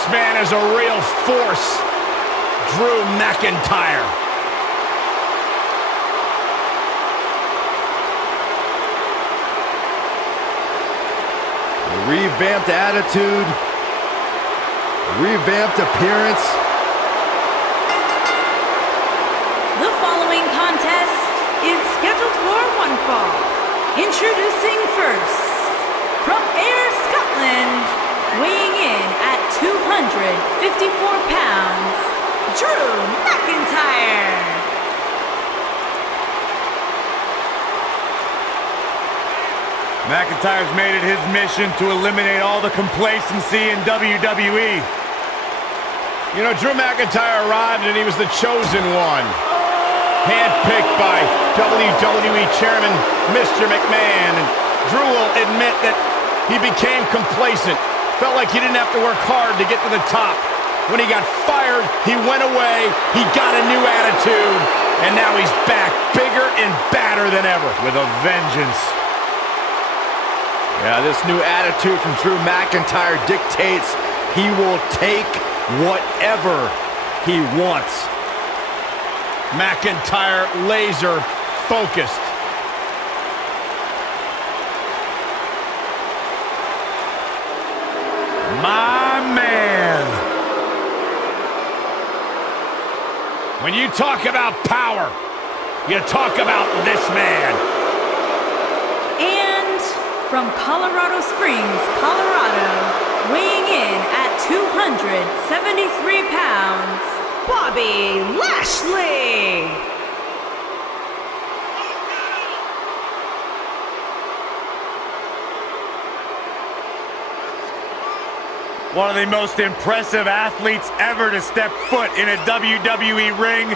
this man is a real force. Drew McIntyre. Revamped attitude, revamped appearance. The following contest is scheduled for one fall. Introducing first, from Ayr, Scotland, weighing in at 254 pounds, Drew McIntyre. McIntyre's made it his mission to eliminate all the complacency in WWE. You know, Drew McIntyre arrived and he was the chosen one. Handpicked by WWE Chairman Mr. McMahon. And Drew will admit that he became complacent. Felt like he didn't have to work hard to get to the top. When he got fired, he went away, he got a new attitude, and now he's back, bigger and badder than ever. With a vengeance. Yeah, this new attitude from Drew McIntyre dictates he will take whatever he wants. McIntyre laser focused. My man. When you talk about power, you talk about this man. And from Colorado Springs, Colorado, weighing in at 273 pounds, Bobby Lashley. One of the most impressive athletes ever to step foot in a WWE ring.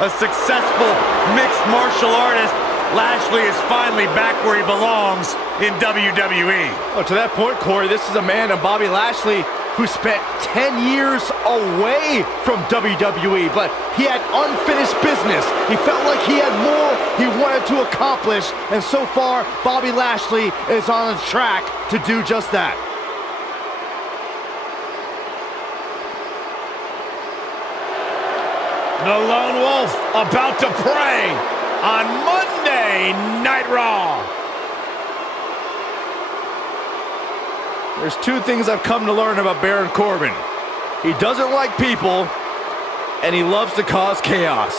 A successful mixed martial artist. Lashley is finally back where he belongs in WWE. Oh, to that point, Corey, this is a man of Bobby Lashley who spent 10 years away from WWE, but he had unfinished business. He felt like he had more he wanted to accomplish, and so far, Bobby Lashley is on the track to do just that. The Lone Wolf about to prey on Monday Night Raw. There's two things I've come to learn about Baron Corbin. He doesn't like people, and he loves to cause chaos.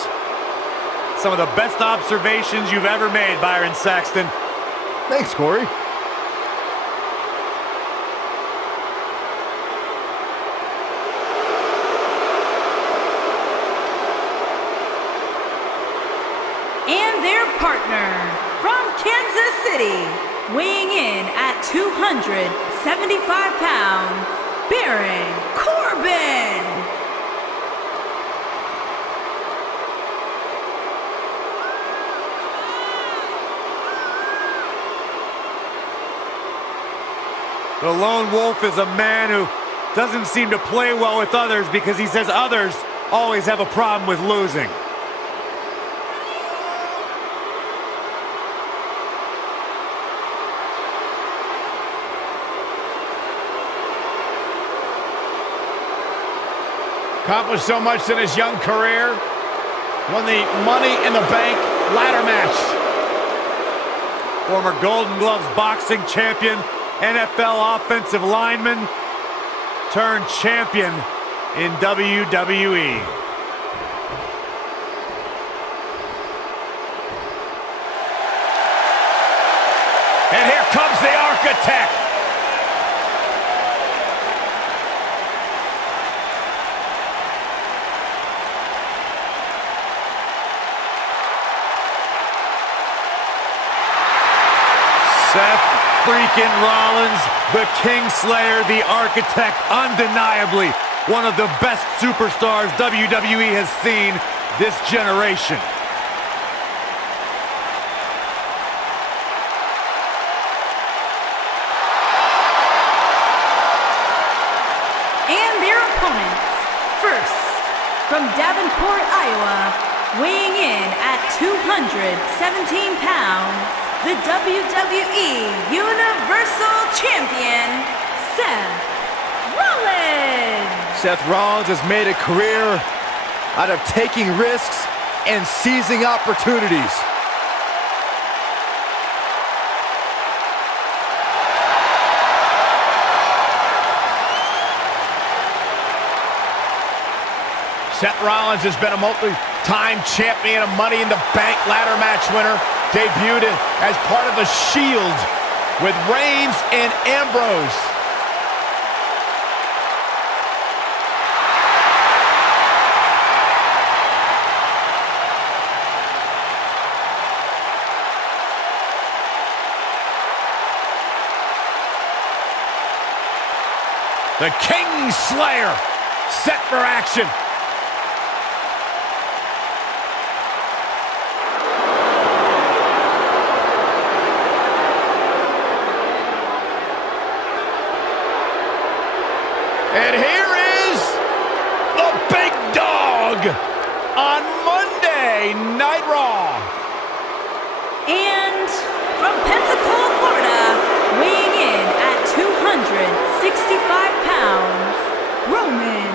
Some of the best observations you've ever made, Byron Saxton. Thanks, Corey. And their partner, from Kansas City, weighing in at 275 pounds, Baron Corbin. The Lone Wolf is a man who doesn't seem to play well with others because he says others always have a problem with losing. Accomplished so much in his young career. Won the Money in the Bank ladder match. Former Golden Gloves boxing champion, NFL offensive lineman, turned champion in WWE. And here comes the Architect. Seth freaking Rollins, the Kingslayer, the Architect, undeniably one of the best superstars WWE has seen this generation. And their opponents, first, from Davenport, Iowa, weighing in at 217 pounds, the WWE Universal Champion, Seth Rollins. Seth Rollins has made a career out of taking risks and seizing opportunities. Seth Rollins has been a multi-time champion, a Money in the Bank ladder match winner, debuted as part of the Shield with Reigns and Ambrose. The King Slayer set for action. And here is the big dog on Monday Night Raw. And from Pensacola, Florida, weighing in at 265 pounds, Roman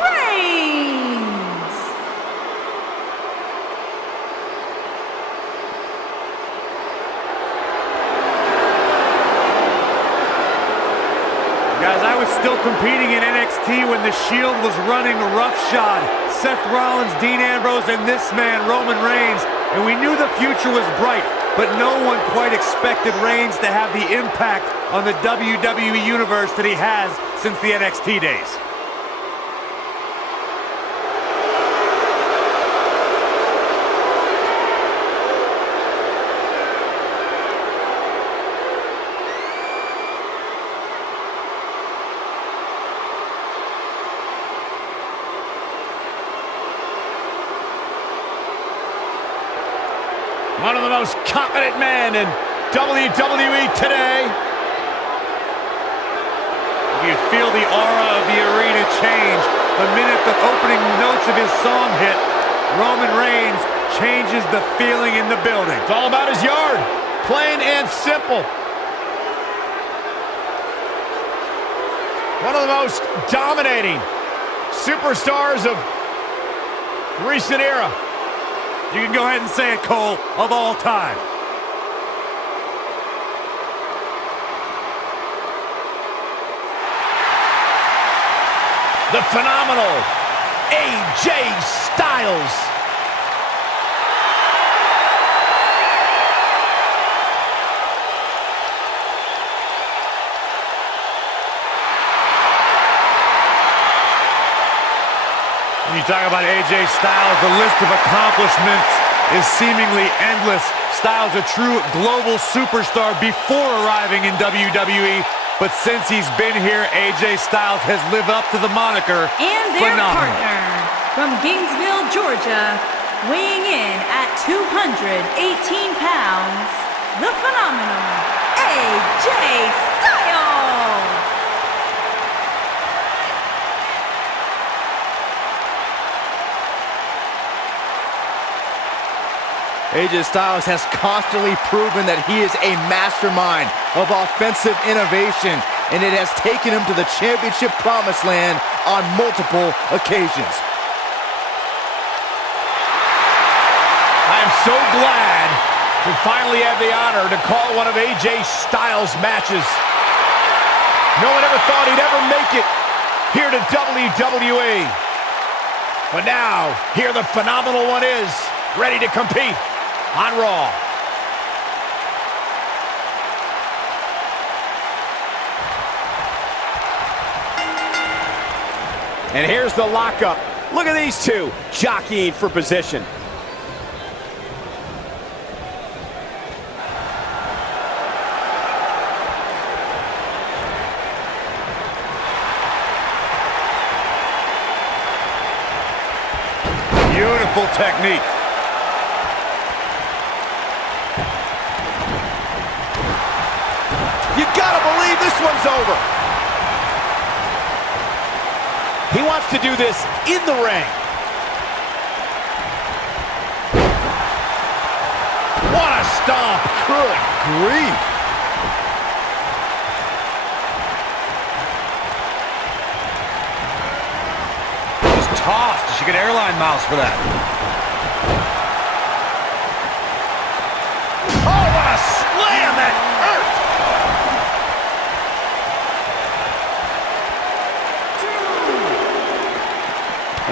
Reigns. Guys, I was still competing in NXT when the Shield was running roughshod. Seth Rollins, Dean Ambrose, and this man, Roman Reigns. And we knew the future was bright, but no one quite expected Reigns to have the impact on the WWE Universe that he has since the NXT days. One of the most confident men in WWE today. You feel the aura of the arena change the minute the opening notes of his song hit. Roman Reigns changes the feeling in the building. It's all about his yard, plain and simple. One of the most dominating superstars of recent era. You can go ahead and say it, Cole, of all time. The phenomenal AJ Styles. When you talk about AJ Styles, the list of accomplishments is seemingly endless. Styles a true global superstar before arriving in WWE, but since he's been here, AJ Styles has lived up to the moniker And their phenomenal. partner from Gainesville, Georgia, weighing in at 218 pounds, the phenomenal AJ Styles. AJ Styles has constantly proven that he is a mastermind of offensive innovation, and it has taken him to the championship promised land on multiple occasions. I am so glad to finally have the honor to call one of AJ Styles' matches. No one ever thought he'd ever make it here to WWE. But now, here the phenomenal one is, ready to compete on Raw. And here's the lockup. Look at these two jockeying for position. Beautiful technique. You gotta believe this one's over. He wants to do this in the ring. What a stomp. Good grief. tossed. She get airline miles for that. Oh, what a slam! That hurt!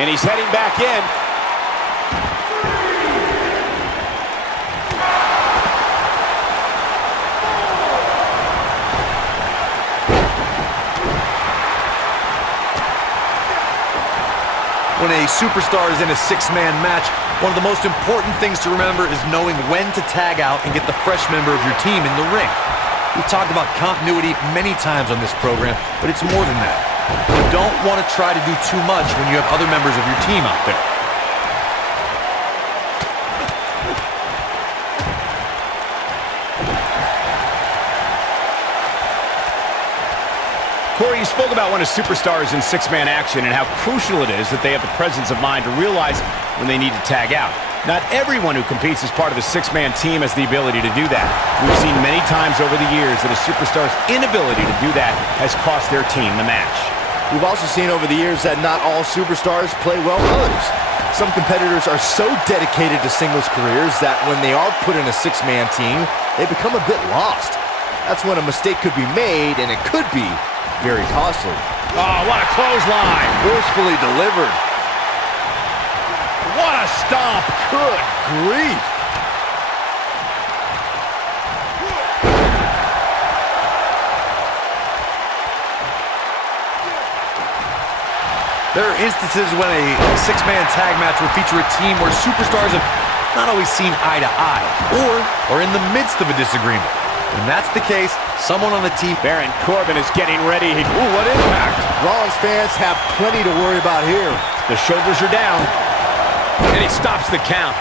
And he's heading back in. When a superstar is in a six-man match, one of the most important things to remember is knowing when to tag out and get the fresh member of your team in the ring. We've talked about continuity many times on this program, but it's more than that. You don't want to try to do too much when you have other members of your team out there. Corey, you spoke about when a superstar is in six-man action and how crucial it is that they have the presence of mind to realize when they need to tag out. Not everyone who competes as part of the six-man team has the ability to do that. We've seen many times over the years that a superstar's inability to do that has cost their team the match. We've also seen over the years that not all superstars play well with others. Some competitors are so dedicated to singles careers that when they are put in a six-man team, they become a bit lost. That's when a mistake could be made, and it could be very costly. Oh, what a clothesline! Forcefully delivered. What a stomp! Good grief! There are instances when a six-man tag match will feature a team where superstars have not always seen eye to eye, or are in the midst of a disagreement. When that's the case, someone on the team... Baron Corbin is getting ready. Ooh, what impact! Rollins fans have plenty to worry about here. The shoulders are down. And he stops the count.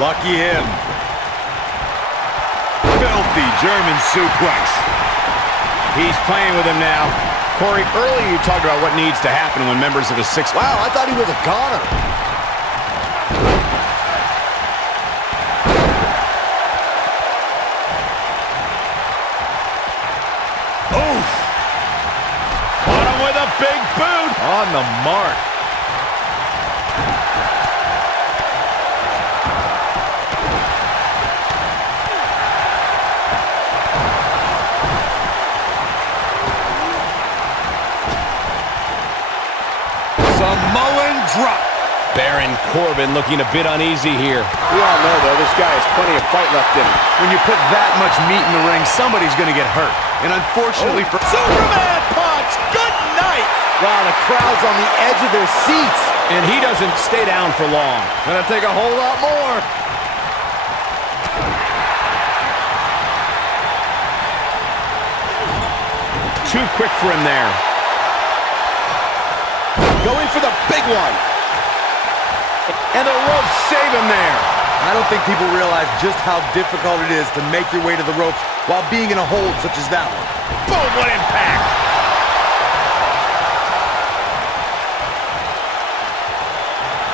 Lucky him. Filthy German suplex. He's playing with him now. Corey, earlier you talked about what needs to happen when members of a six... Wow, I thought he was a goner. Oof! Caught him with a big boot. On the mark. Samoan drop. Baron Corbin looking a bit uneasy here. We all know, though, this guy has plenty of fight left in him. When you put that much meat in the ring, somebody's going to get hurt. And unfortunately for... Superman punch! Good night! Wow, the crowd's on the edge of their seats. And he doesn't stay down for long. Gonna take a whole lot more. Too quick for him there. Going for the big one. And the ropes save him there. I don't think people realize just how difficult it is to make your way to the ropes while being in a hold such as that one. Boom, what impact!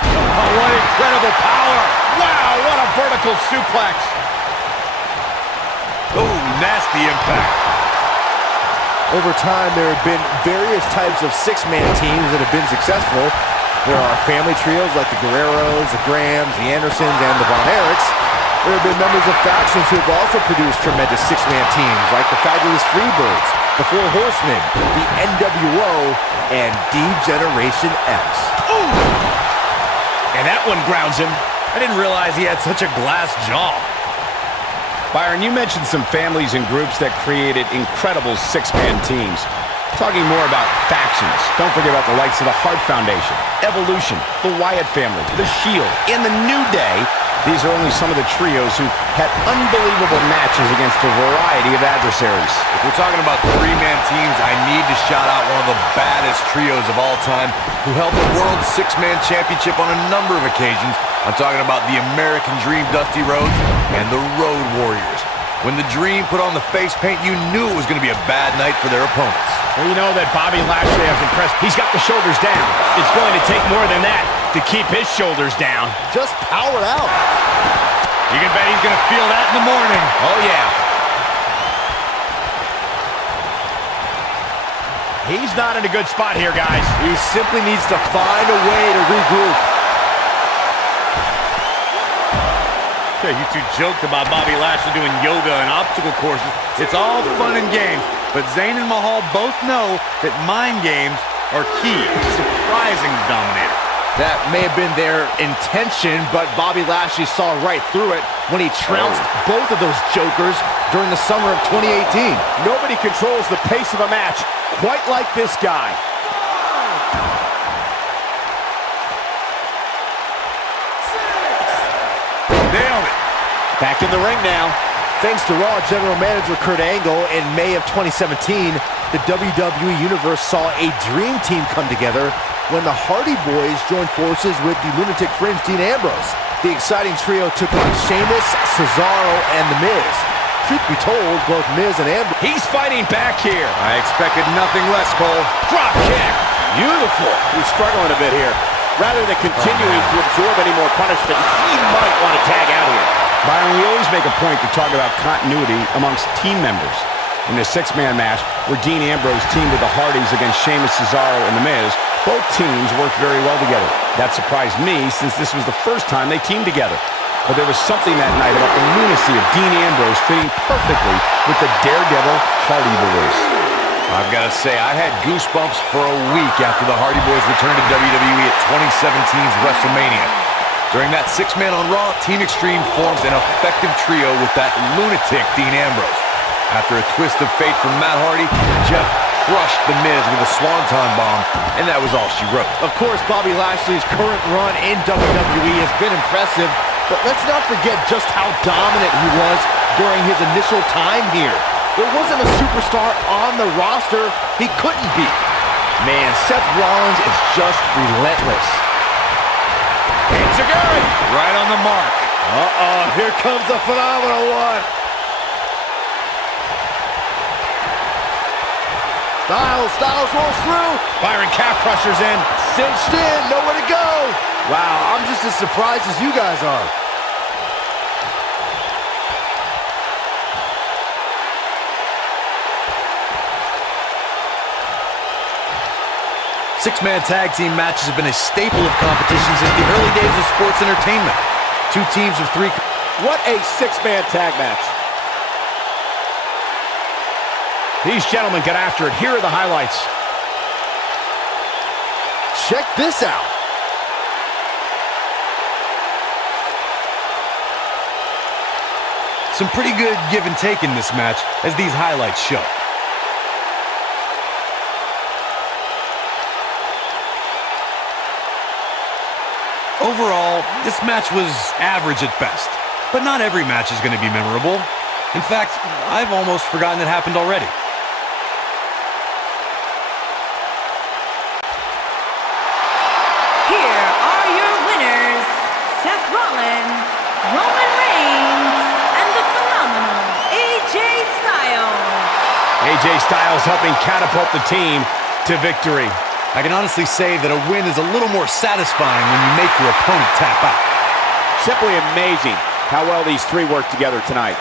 Oh, what incredible power. Wow, what a vertical suplex. Oh, nasty impact. Over time, there have been various types of six-man teams that have been successful. There are family trios like the Guerreros, the Grahams, the Andersons, and the Von Erichs. There have been members of factions who have also produced tremendous six-man teams like the Fabulous Freebirds, the Four Horsemen, the NWO, and D-Generation X. Ooh! And that one grounds him. I didn't realize he had such a glass jaw. Byron, you mentioned some families and groups that created incredible six-man teams. Talking more about factions, don't forget about the likes of the Hart Foundation, Evolution, the Wyatt family, the Shield, and the New Day. These are only some of the trios who had unbelievable matches against a variety of adversaries. If we're talking about three-man teams, I need to shout out one of the baddest trios of all time who held the World Six-Man Championship on a number of occasions. I'm talking about the American Dream Dusty Rhodes and the Road Warriors. When the Dream put on the face paint, you knew it was going to be a bad night for their opponents. Well, you know that Bobby Lashley has impressed. He's got the shoulders down. It's going to take more than that to keep his shoulders down. Just powered out. You can bet he's going to feel that in the morning. Oh, yeah. He's not in a good spot here, guys. He simply needs to find a way to regroup. Yeah, you two joked about Bobby Lashley doing yoga and obstacle courses. It's all fun and games, but Zayn and Mahal both know that mind games are key to surprising the Dominator. That may have been their intention, but Bobby Lashley saw right through it when he trounced both of those jokers during the summer of 2018. Nobody controls the pace of a match quite like this guy. Nailed it. Back in the ring now. Thanks to Raw General Manager Kurt Angle, in May of 2017, the WWE Universe saw a dream team come together when the Hardy Boys joined forces with the Lunatic Fringe Dean Ambrose. The exciting trio took on Sheamus, Cesaro, and The Miz. Truth be told, both Miz and Ambrose... He's fighting back here. I expected nothing less, Cole. Drop kick. Beautiful. He's struggling a bit here. Rather than continuing to absorb any more punishment, he might want to tag out here. Byron, we always make a point to talk about continuity amongst team members. In the six-man match, where Dean Ambrose teamed with the Hardys against Sheamus, Cesaro, and The Miz, both teams worked very well together. That surprised me, since this was the first time they teamed together. But there was something that night about the lunacy of Dean Ambrose fitting perfectly with the Daredevil Hardy Boys. I've got to say, I had goosebumps for a week after the Hardy Boys returned to WWE at 2017's WrestleMania. During that six-man on Raw, Team Extreme formed an effective trio with that lunatic Dean Ambrose. After a twist of fate from Matt Hardy, Jeff crushed The Miz with a swanton bomb, and that was all she wrote. Of course, Bobby Lashley's current run in WWE has been impressive, but let's not forget just how dominant he was during his initial time here. There wasn't a superstar on the roster he couldn't beat. Man, Seth Rollins is just relentless. It's a good. Right on the mark. Uh-oh, here comes the phenomenal one. Styles rolls through. Byron calf crushers in. Cinched in, nowhere to go. Wow, I'm just as surprised as you guys are. Six-man tag team matches have been a staple of competition since the early days of sports entertainment. Two teams of three... What a six-man tag match. These gentlemen get after it. Here are the highlights. Check this out. Some pretty good give and take in this match, as these highlights show. Overall, this match was average at best, but not every match is going to be memorable. In fact, I've almost forgotten it happened already. Here are your winners, Seth Rollins, Roman Reigns, and the phenomenal AJ Styles. AJ Styles helping catapult the team to victory. I can honestly say that a win is a little more satisfying when you make your opponent tap out. Simply amazing how well these three work together tonight.